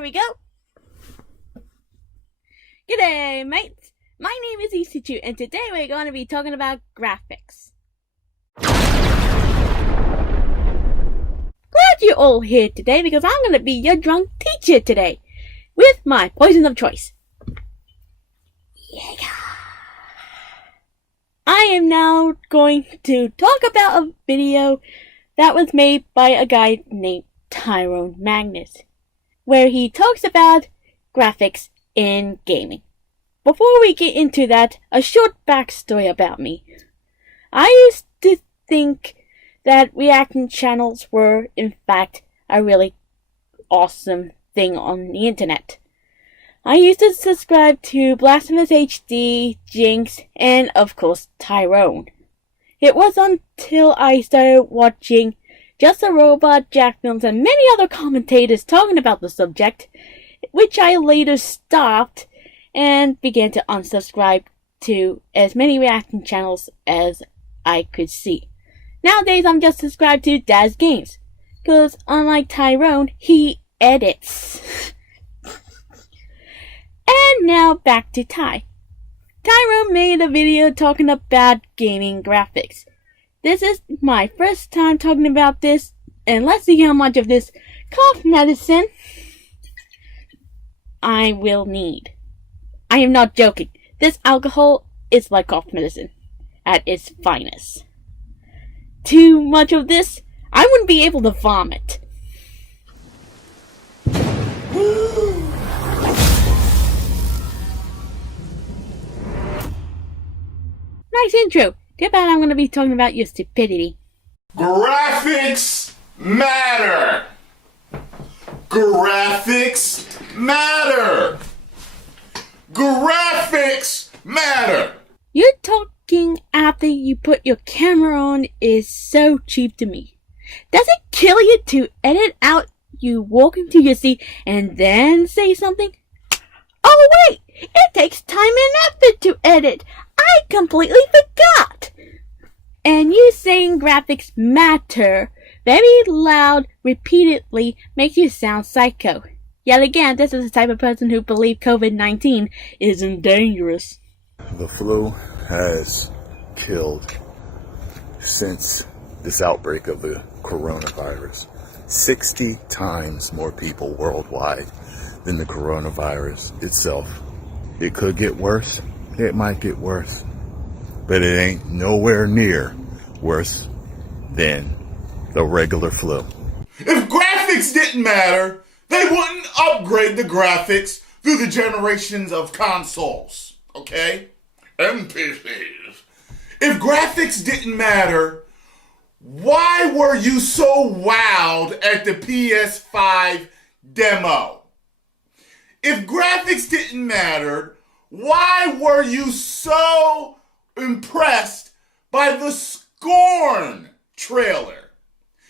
There we go. G'day, mates. My name is EC2, and today we're going to be talking about graphics. Glad you're all here today because I'm going to be your drunk teacher today with my poison of choice. Yeah. I am now going to talk about a video that was made by a guy named Tyrone Magnus, where he talks about graphics in gaming. Before we get into that, a short backstory about me. I used to think that reaction channels were, in fact, a really awesome thing on the internet. I used to subscribe to Blasphemous HD, Jinx, and of course Tyrone. It was until I started watching Just a Robot, Jack Films, and many other commentators talking about the subject, which I later stopped and began to unsubscribe to as many reaction channels as I could see. Nowadays I'm just subscribed to Daz Games, because unlike Tyrone, he edits. And now back to Ty. Tyrone made a video talking about gaming graphics. This is my first time talking about this, and let's see how much of this cough medicine I will need. I am not joking. This alcohol is like cough medicine at its finest. Too much of this, I wouldn't be able to vomit. Nice intro. Too bad I'm going to be talking about your stupidity. Graphics matter. Graphics matter. Graphics matter. You talking after you put your camera on is so cheap to me. Does it kill you to edit out you walking to your seat and then say something? Oh wait, it takes time and effort to edit. I completely forgot. And you saying graphics matter very loud repeatedly makes you sound psycho. Yet again, this is the type of person who believes COVID-19 isn't dangerous. The flu has killed, since this outbreak of the coronavirus, 60 times more people worldwide than the coronavirus itself. It could get worse. It might get worse. But it ain't nowhere near worse than the regular flu. If graphics didn't matter, they wouldn't upgrade the graphics through the generations of consoles, okay? And PCs. If graphics didn't matter, why were you so wowed at the PS5 demo? If graphics didn't matter, why were you so impressed by the Scorn trailer?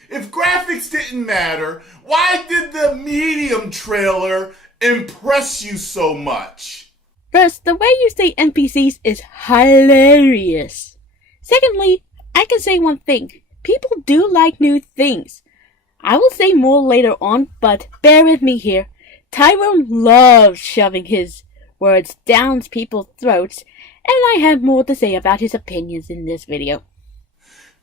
If graphics didn't matter, why did the Medium trailer impress you so much? First, the way you say NPCs is hilarious. Secondly, I can say one thing. People do like new things. I will say more later on, but bear with me here. Tyrone loves shoving his words down people's throats, and I have more to say about his opinions in this video.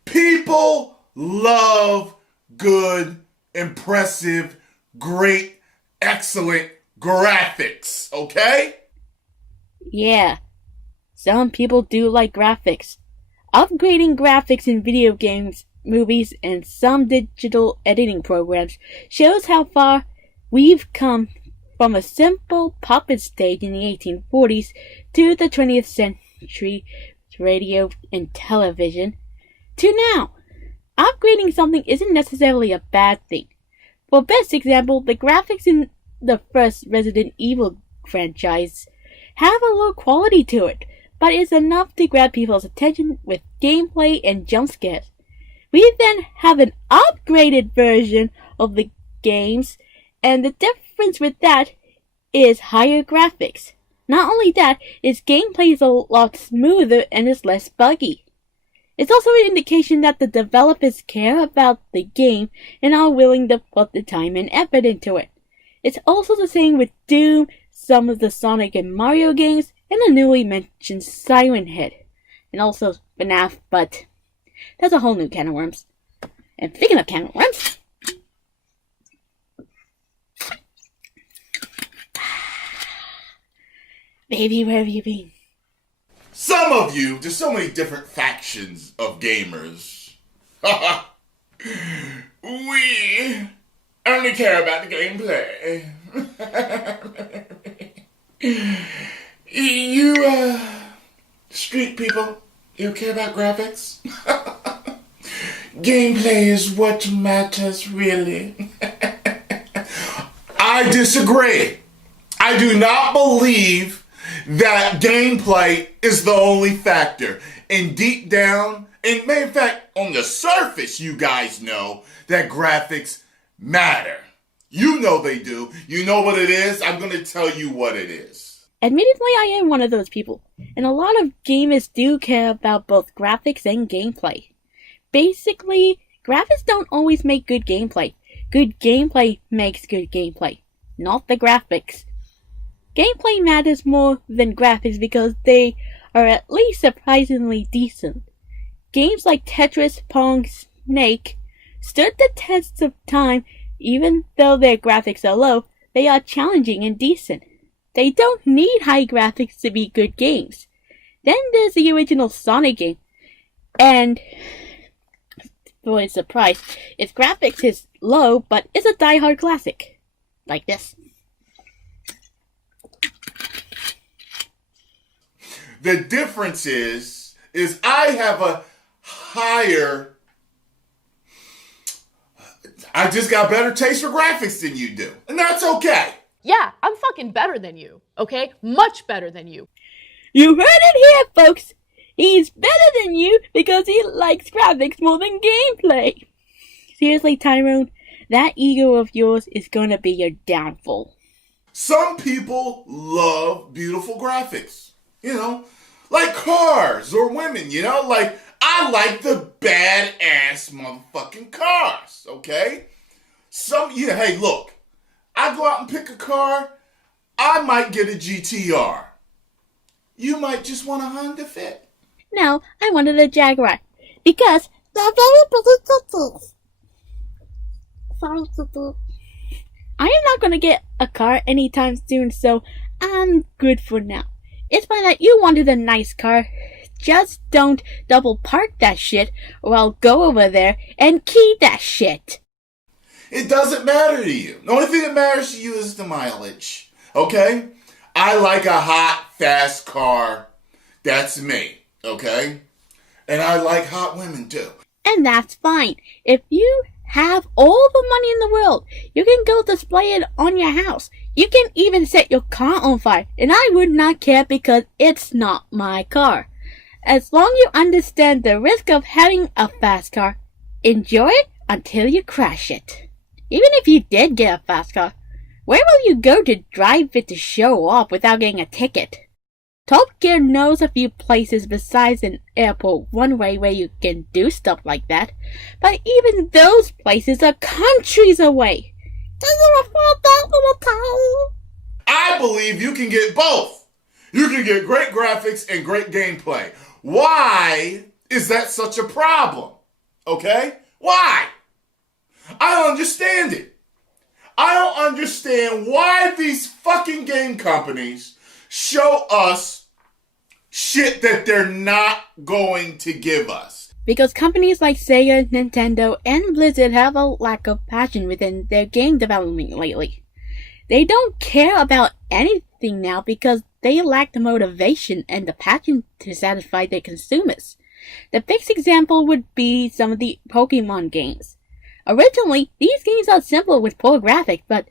People love good, impressive, great, excellent graphics, okay? Yeah, some people do like graphics. Upgrading graphics in video games, movies, and some digital editing programs shows how far we've come from a simple puppet stage in the 1840s to the 20th century radio and television to now. Upgrading something isn't necessarily a bad thing. For best example, the graphics in the first Resident Evil franchise have a low quality to it, but it's enough to grab people's attention with gameplay and jump scares. We then have an upgraded version of the games, and the difference with that is higher graphics. Not only that, its gameplay is a lot smoother and is less buggy. It's also an indication that the developers care about the game and are willing to put the time and effort into it. It's also the same with Doom, some of the Sonic and Mario games, and the newly mentioned Siren Head, and also FNAF, but that's a whole new can of worms. And speaking of can of worms, baby, where have you been? Some of you, there's so many different factions of gamers. We only care about the gameplay. You, street people, you care about graphics? Gameplay is what matters, really. I disagree. I do not believe that gameplay is the only factor. And deep down, and in fact, on the surface, you guys know that graphics matter. You know they do. You know what it is? I'm going to tell you what it is. Admittedly, I am one of those people, and a lot of gamers do care about both graphics and gameplay. Basically, graphics don't always make good gameplay. Good gameplay makes good gameplay, not the graphics. Gameplay matters more than graphics because they are at least surprisingly decent. Games like Tetris, Pong, Snake stood the test of time. Even though their graphics are low, they are challenging and decent. They don't need high graphics to be good games. Then there's the original Sonic game, and for its surprise, its graphics is low, but it's a die-hard classic. Like this. The difference is I have a higher... I just got better taste for graphics than you do. And that's okay. Yeah, I'm fucking better than you, okay? Much better than you. You heard it here, folks. He's better than you because he likes graphics more than gameplay. Seriously, Tyrone, that ego of yours is gonna be your downfall. Some people love beautiful graphics. You know, like cars or women, you know? Like, I like the badass motherfucking cars, okay? Hey, look. I go out and pick a car, I might get a GTR. You might just want a Honda Fit. No, I wanted a Jaguar. Because they're very pretty. I am not gonna get a car anytime soon, so I'm good for now. It's fine that you wanted a nice car. Just don't double park that shit, or I'll go over there and key that shit. It doesn't matter to you. The only thing that matters to you is the mileage. Okay? I like a hot, fast car. That's me. Okay? And I like hot women too. And that's fine. If you have all the money in the world, you can go display it on your house. You can even set your car on fire. And I would not care because it's not my car. As long as you understand the risk of having a fast car, enjoy it until you crash it. Even if you did get a fast car, where will you go to drive it to show off without getting a ticket? Top Gear knows a few places besides an airport runway where you can do stuff like that, but even those places are countries away. Doesn't afford that little town. I believe you can get both. You can get great graphics and great gameplay. Why is that such a problem? Okay? Why? I don't understand it. I don't understand why these fucking game companies show us shit that they're not going to give us. Because companies like Sega, Nintendo, and Blizzard have a lack of passion within their game development lately. They don't care about anything now because they lack the motivation and the passion to satisfy their consumers. The best example would be some of the Pokemon games. Originally, these games are simple with poor graphics, but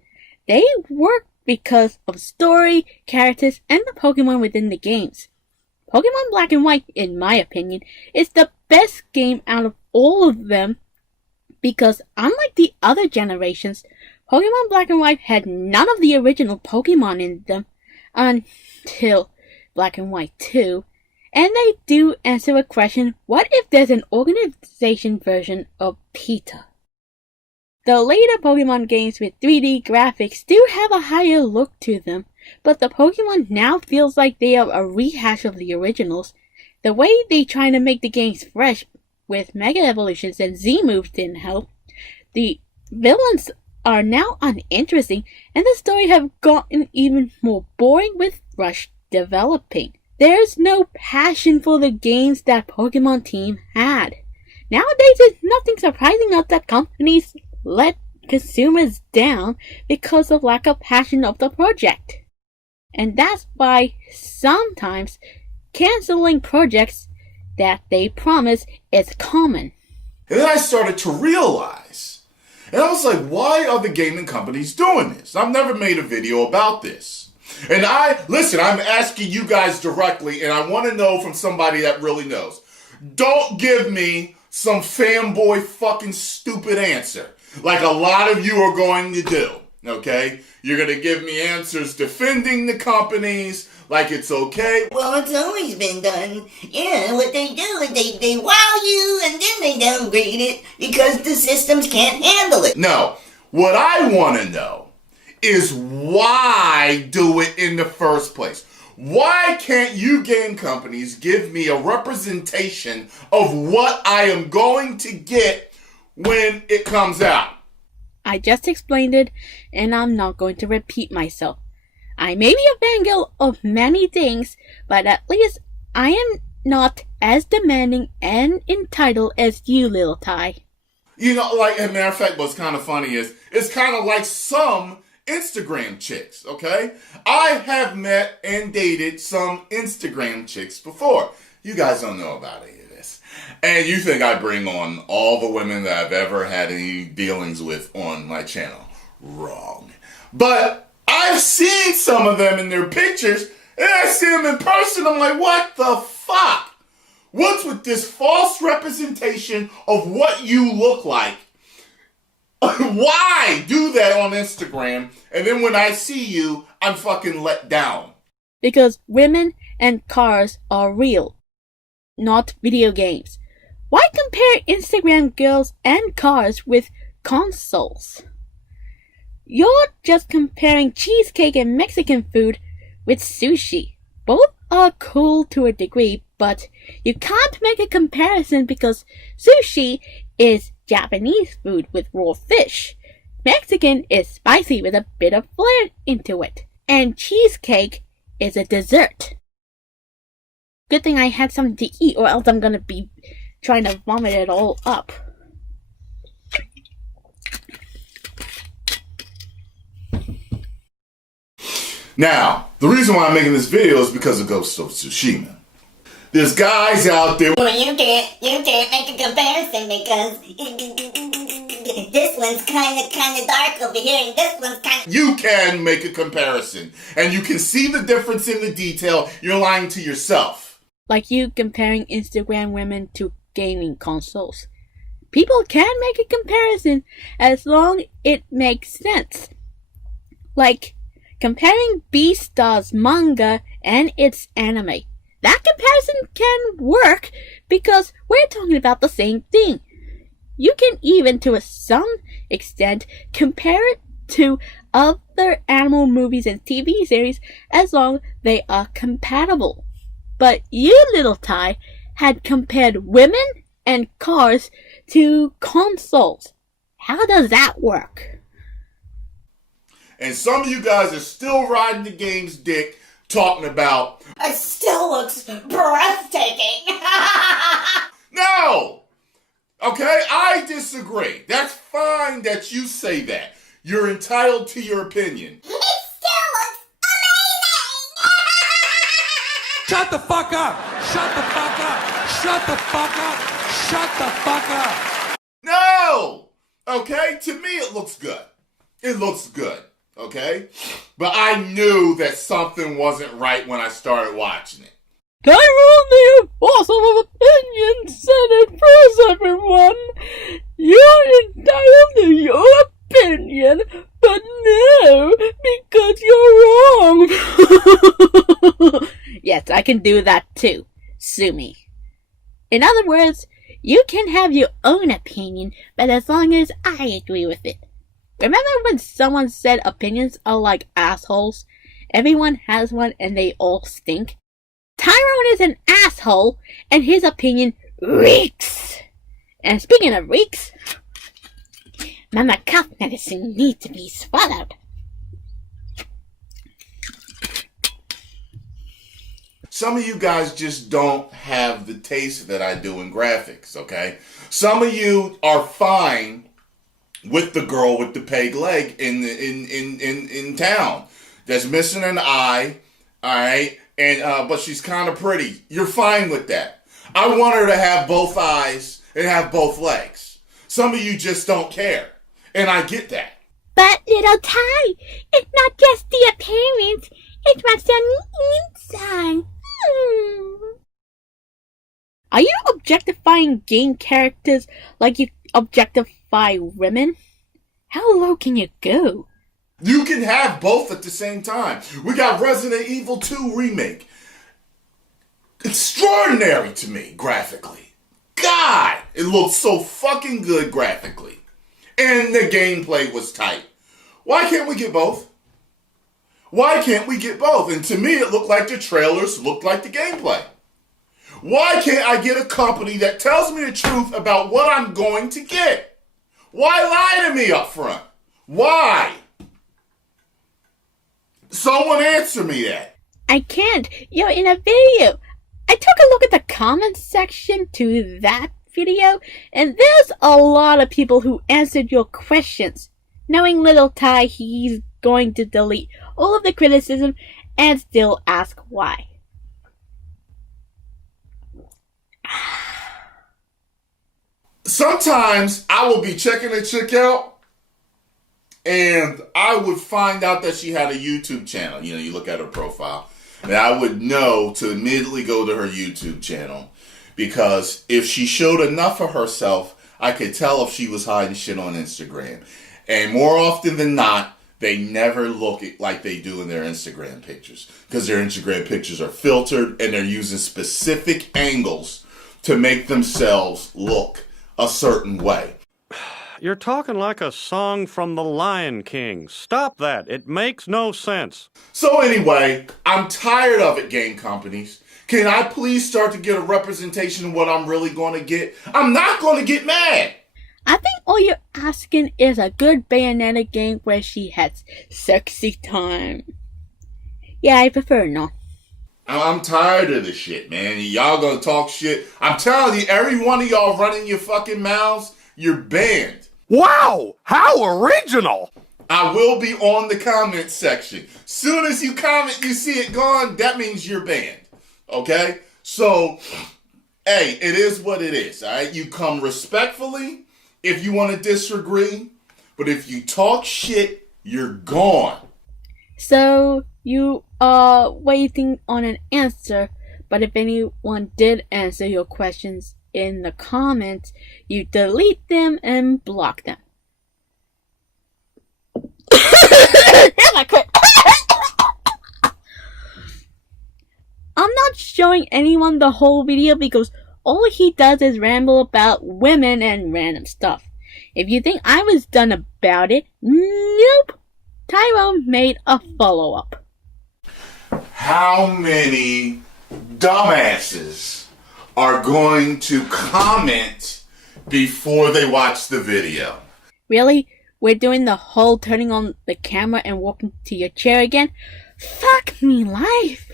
they work because of story, characters, and the Pokemon within the games. Pokemon Black and White, in my opinion, is the best game out of all of them because unlike the other generations, Pokemon Black and White had none of the original Pokemon in them until Black and White 2, and they do answer a question, what if there's an organization version of PETA? The later Pokemon games with 3D graphics do have a higher look to them, but the Pokemon now feels like they are a rehash of the originals. The way they try to make the games fresh with Mega Evolutions and Z-moves didn't help. The villains are now uninteresting, and the story have gotten even more boring with rushed developing. There's no passion for the games that Pokemon team had. Nowadays, it's nothing surprising us that companies let consumers down because of lack of passion of the project. And that's why sometimes canceling projects that they promise is common. And then I started to realize, and I was like, why are the gaming companies doing this? I've never made a video about this. And I'm asking you guys directly, and I want to know from somebody that really knows. Don't give me some fanboy fucking stupid answer, like a lot of you are going to do, okay? You're going to give me answers defending the companies, like it's okay. Well, it's always been done. Yeah, what they do is they wow you and then they downgrade it because the systems can't handle it. No, what I want to know is why do it in the first place? Why can't you game companies give me a representation of what I am going to get when it comes out? I just explained it, and I'm not going to repeat myself. I may be a fangirl of many things, but at least I am not as demanding and entitled as you, little Ty. You know, like, as a matter of fact, what's kind of funny is, it's kind of like some Instagram chicks, okay? I have met and dated some Instagram chicks before. You guys don't know about any of this. And you think I bring on all the women that I've ever had any dealings with on my channel. Wrong. But I've seen some of them in their pictures, and I see them in person, I'm like, what the fuck? What's with this false representation of what you look like? Why do that on Instagram, and then when I see you, I'm fucking let down? Because women and cars are real, not video games. Why compare Instagram girls and cars with consoles? You're just comparing cheesecake and Mexican food with sushi. Both are cool to a degree, but you can't make a comparison because sushi is Japanese food with raw fish. Mexican is spicy with a bit of flair into it. And cheesecake is a dessert. Good thing I had something to eat, or else I'm gonna be trying to vomit it all up. Now, the reason why I'm making this video is because of Ghost of Tsushima. There's guys out there. Well, you can't make a comparison because this one's kind of dark over here and this one's kind of... You can make a comparison, and you can see the difference in the detail. You're lying to yourself. Like you comparing Instagram women to gaming consoles. People can make a comparison as long as it makes sense. Like comparing Beastars manga and its anime. That comparison can work because we're talking about the same thing. You can even, to some extent, compare it to other animal movies and TV series as long as they are compatible. But you, little Ty, had compared women and cars to consoles. How does that work? And some of you guys are still riding the game's dick, talking about, It still looks breathtaking. no! Okay, I disagree. That's fine that you say that. You're entitled to your opinion. It still looks amazing. Shut the fuck up! Shut the fuck up! Shut the fuck up! Shut the fuck up! No! Okay, to me it looks good. It looks good, okay? But I knew that something wasn't right when I started watching it. Tyrone, the impossible opinion Senate press, everyone. You're entitled to your opinion, but no, because you're wrong. Yes, I can do that too. Sue me. In other words, You can have your own opinion, but as long as I agree with it. Remember when someone said opinions are like assholes? Everyone has one and they all stink. Tyrone is an asshole, and his opinion reeks. And speaking of reeks, Mama cough medicine needs to be swallowed. Some of you guys just don't have the taste that I do in graphics, okay? Some of you are fine with the girl with the peg leg in town that's missing an eye, all right? And but she's kind of pretty. You're fine with that. I want her to have both eyes and have both legs. Some of you just don't care, and I get that. But little Ty, it's not just the appearance, it's what's on the inside. Are you objectifying game characters like you objectify women? How low can you go? You can have both at the same time. We got Resident Evil 2 Remake. Extraordinary to me, graphically. God, it looked so fucking good graphically. And the gameplay was tight. Why can't we get both? Why can't we get both? And to me, it looked like the trailers looked like the gameplay. Why can't I get a company that tells me the truth about what I'm going to get? Why lie to me up front? Why? Someone answer me that. I can't. You're in a video. I took a look at the comments section to that video, and there's a lot of people who answered your questions. Knowing little Ty, he's going to delete all of the criticism and still ask why. Sometimes I will be checking a chick out, and I would find out that she had a YouTube channel. You know, you look at her profile, and I would know to immediately go to her YouTube channel, because if she showed enough of herself, I could tell if she was hiding shit on Instagram. And more often than not, they never look like they do in their Instagram pictures, because their Instagram pictures are filtered and they're using specific angles to make themselves look a certain way. You're talking like a song from The Lion King. Stop that. It makes no sense. So anyway, I'm tired of it, game companies. Can I please start to get a representation of what I'm really going to get? I'm not going to get mad. I think all you're asking is a good Bayonetta game where she has sexy time. Yeah, I prefer no. I'm tired of this shit, man. Y'all gonna talk shit. I'm telling you, every one of y'all running your fucking mouths, you're banned. Wow! How original! I will be on the comment section. Soon as you comment, you see it gone, that means you're banned. Okay? So, hey, it is what it is, alright? You come respectfully if you want to disagree, but if you talk shit, you're gone. So, you are waiting on an answer, but if anyone did answer your questions in the comments, you delete them and block them. I'm not showing anyone the whole video because all he does is ramble about women and random stuff. If you think I was done about it, nope. Tyrone made a follow-up. How many dumbasses are going to comment before they watch the video? Really? We're doing the whole turning on the camera and walking to your chair again? Fuck me life.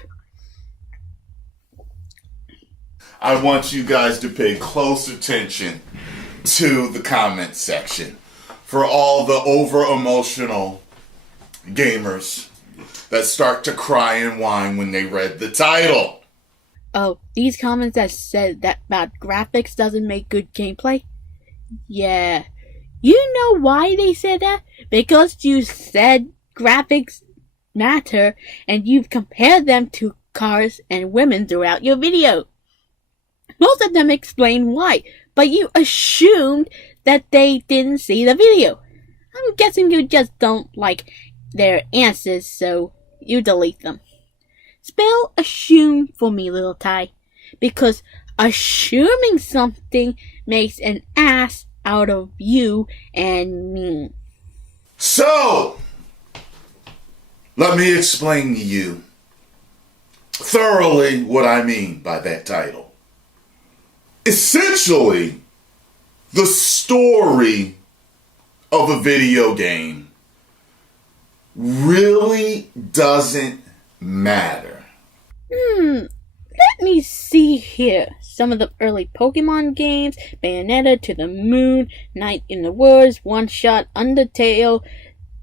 I want you guys to pay close attention to the comment section for all the over-emotional gamers that start to cry and whine when they read the title. Oh, these comments that said that bad graphics doesn't make good gameplay? Yeah. You know why they said that? Because you said graphics matter and you've compared them to cars and women throughout your video. Most of them explain why, but you assumed that they didn't see the video. I'm guessing you just don't like their answers, so you delete them. Spell assume for me, little Ty, because assuming something makes an ass out of you and me. So, let me explain to you thoroughly what I mean by that title. Essentially, the story of a video game really doesn't matter. Let me see here. Some of the early Pokemon games: Bayonetta, To the Moon, Night in the Woods, One Shot, Undertale,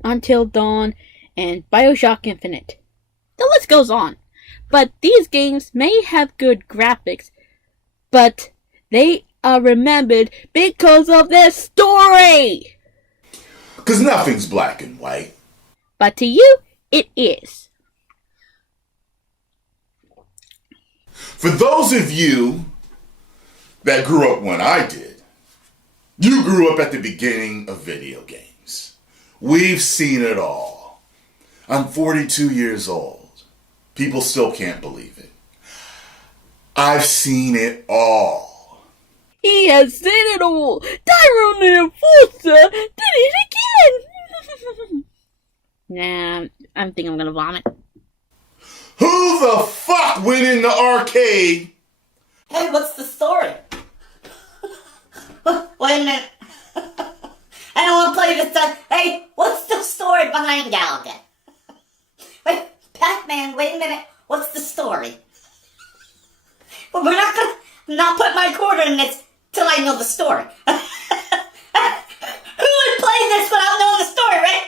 Until Dawn, and Bioshock Infinite. The list goes on. But these games may have good graphics, but they are remembered because of their story. Because nothing's black and white. But to you, it is. For those of you that grew up when I did, you grew up at the beginning of video games. We've seen it all. I'm 42 years old. People still can't believe it. I've seen it all. He has seen it all. Tyrone the Enforcer did it again. Nah, I think I'm gonna vomit. Who the fuck went in the arcade? Hey, what's the story? Wait a minute. I don't want to play this time. Hey, what's the story behind Galaga? Wait, Pac-Man, wait a minute. What's the story? Well, we're not gonna not put my quarter in this till I know the story. Who would play this without knowing the story, right?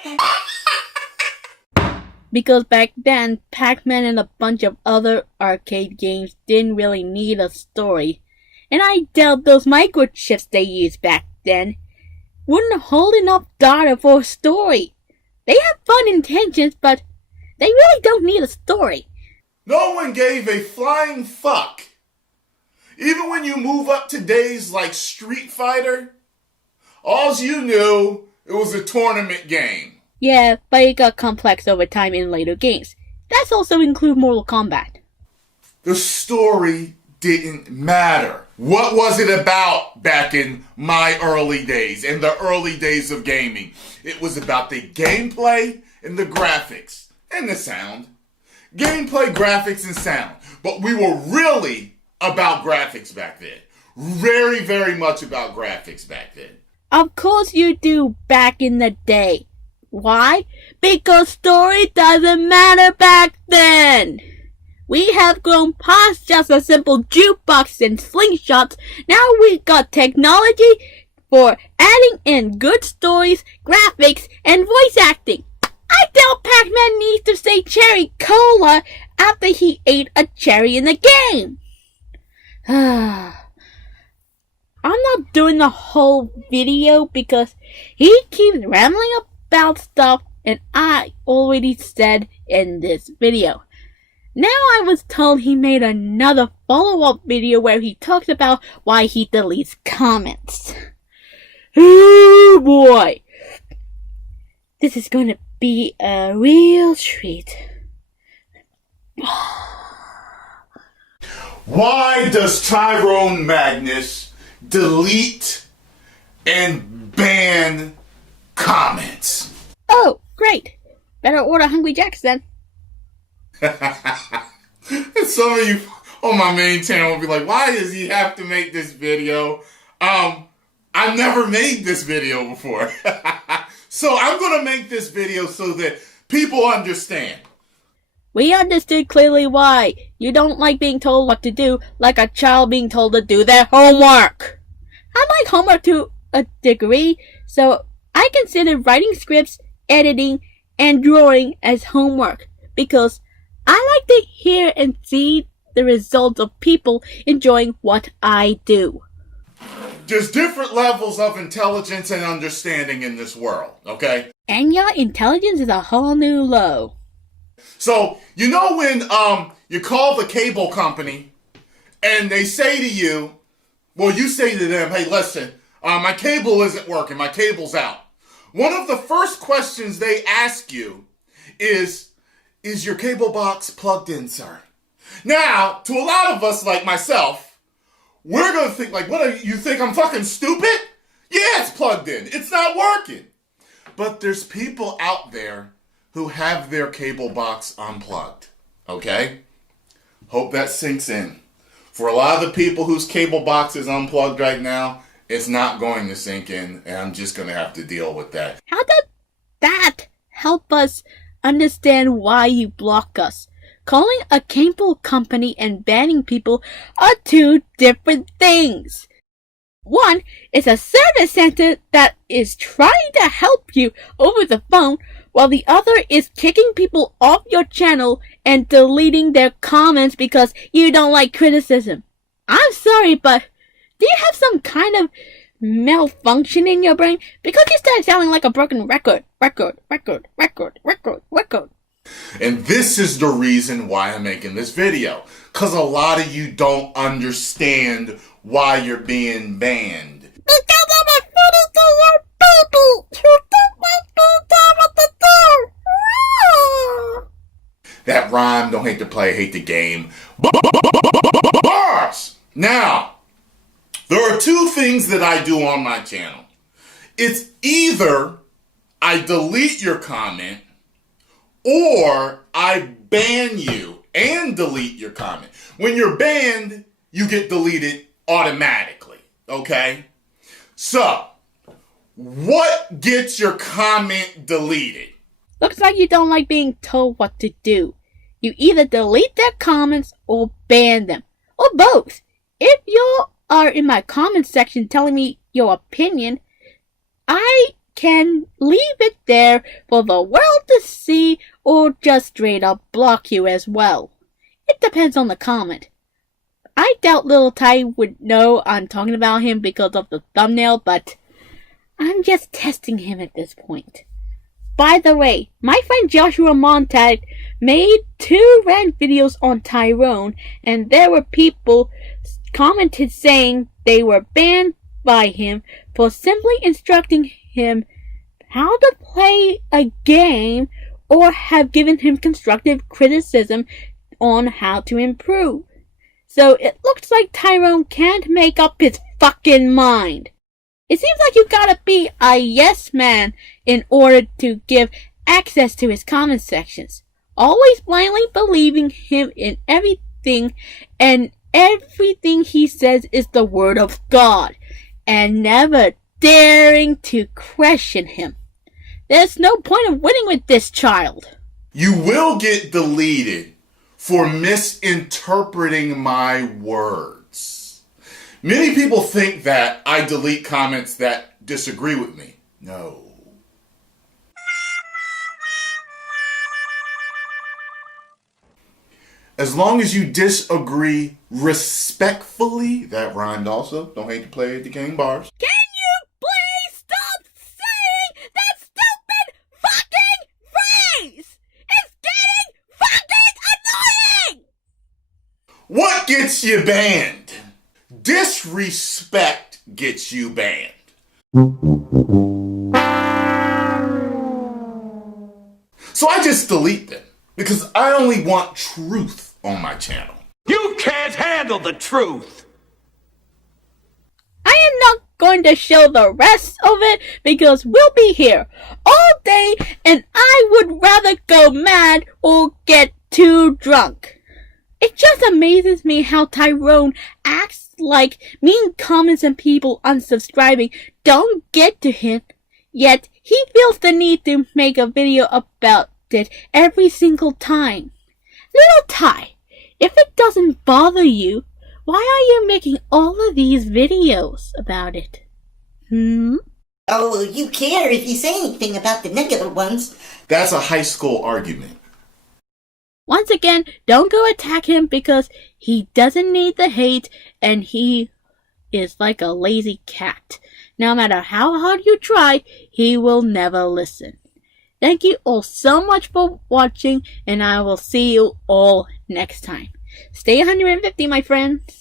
Because back then, Pac-Man and a bunch of other arcade games didn't really need a story. And I doubt those microchips they used back then wouldn't hold enough data for a story. They have fun intentions, but they really don't need a story. No one gave a flying fuck. Even when you move up to days like Street Fighter, all you knew, it was a tournament game. Yeah, but it got complex over time in later games. That's also include Mortal Kombat. The story didn't matter. What was it about back in my early days, in the early days of gaming? It was about the gameplay and the graphics and the sound. Gameplay, graphics, and sound. But we were really about graphics back then. Very, very much about graphics back then. Of course you do back in the day. Why? Because story doesn't matter back then. We have grown past just a simple jukebox and slingshots. Now we got technology for adding in good stories, graphics, and voice acting. I doubt Pac-Man needs to say cherry cola after he ate a cherry in the game. I'm not doing the whole video because he keeps rambling about stuff and I already said in this video. Now I was told he made another follow-up video where he talks about why he deletes comments. Oh boy. This is going to be a real treat. Why does Tyrone Magnus delete and ban comments? Oh, great. Better order Hungry Jacks then. Some of you on my main channel will be like, why does he have to make this video? I've never made this video before. So I'm going to make this video so that people understand. We understood clearly why. You don't like being told what to do, like a child being told to do their homework. I like homework to a degree, so I consider writing scripts, editing, and drawing as homework, because I like to hear and see the results of people enjoying what I do. There's different levels of intelligence and understanding in this world, okay? And your intelligence is a whole new low. So, you know when you call the cable company and they say to you, well, you say to them, hey, listen, my cable isn't working, my cable's out. One of the first questions they ask you is your cable box plugged in, sir? Now, to a lot of us like myself, we're going to think like, what, you think I'm fucking stupid? Yeah, it's plugged in. It's not working. But there's people out there who have their cable box unplugged. Okay? Hope that sinks in. For a lot of the people whose cable box is unplugged right now, it's not going to sink in, and I'm just going to have to deal with that. How does that help us understand why you block us? Calling a cable company and banning people are two different things. One is a service center that is trying to help you over the phone, while the other is kicking people off your channel and deleting their comments because you don't like criticism. I'm sorry, but do you have some kind of malfunction in your brain? Because you start sounding like a broken record. And this is the reason why I'm making this video. Because a lot of you don't understand why you're being banned. Because I'm afraid to your people who don't want to do what to do. That rhyme, don't hate the play, hate the game. Bars! Now, there are two things that I do on my channel. It's either I delete your comment or I ban you and delete your comment. When you're banned, you get deleted automatically, okay? So, what gets your comment deleted? Looks like you don't like being told what to do. You either delete their comments or ban them, or both. If you are in my comment section telling me your opinion, I can leave it there for the world to see or just straight up block you as well. It depends on the comment. I doubt little Ty would know I'm talking about him because of the thumbnail, but I'm just testing him at this point. By the way, my friend Joshua Montague made 2 rant videos on Tyrone, and there were people commented saying they were banned by him for simply instructing him how to play a game or have given him constructive criticism on how to improve. So it looks like Tyrone can't make up his fucking mind. It seems like you gotta be a yes man in order to give access to his comment sections. Always blindly believing him in everything, and everything he says is the word of God, and never daring to question him. There's no point of winning with this child. You will get deleted for misinterpreting my words. Many people think that I delete comments that disagree with me. No. As long as you disagree respectfully, that rhymed also. Don't hate to play at the game bars. Can you please stop saying that stupid fucking phrase? It's getting fucking annoying! What gets you banned? Disrespect gets you banned. So I just delete them because I only want truth on my channel. You can't handle the truth! I am not going to show the rest of it because we'll be here all day and I would rather go mad or get too drunk. It just amazes me how Tyrone acts like mean comments and people unsubscribing don't get to him, yet he feels the need to make a video about it every single time. Little Ty, if it doesn't bother you, why are you making all of these videos about it? Oh, well, you care if you say anything about the negative ones. That's a high school argument. Once again, don't go attack him because he doesn't need the hate and he is like a lazy cat. No matter how hard you try, he will never listen. Thank you all so much for watching, and I will see you all next time. Stay 150, my friends.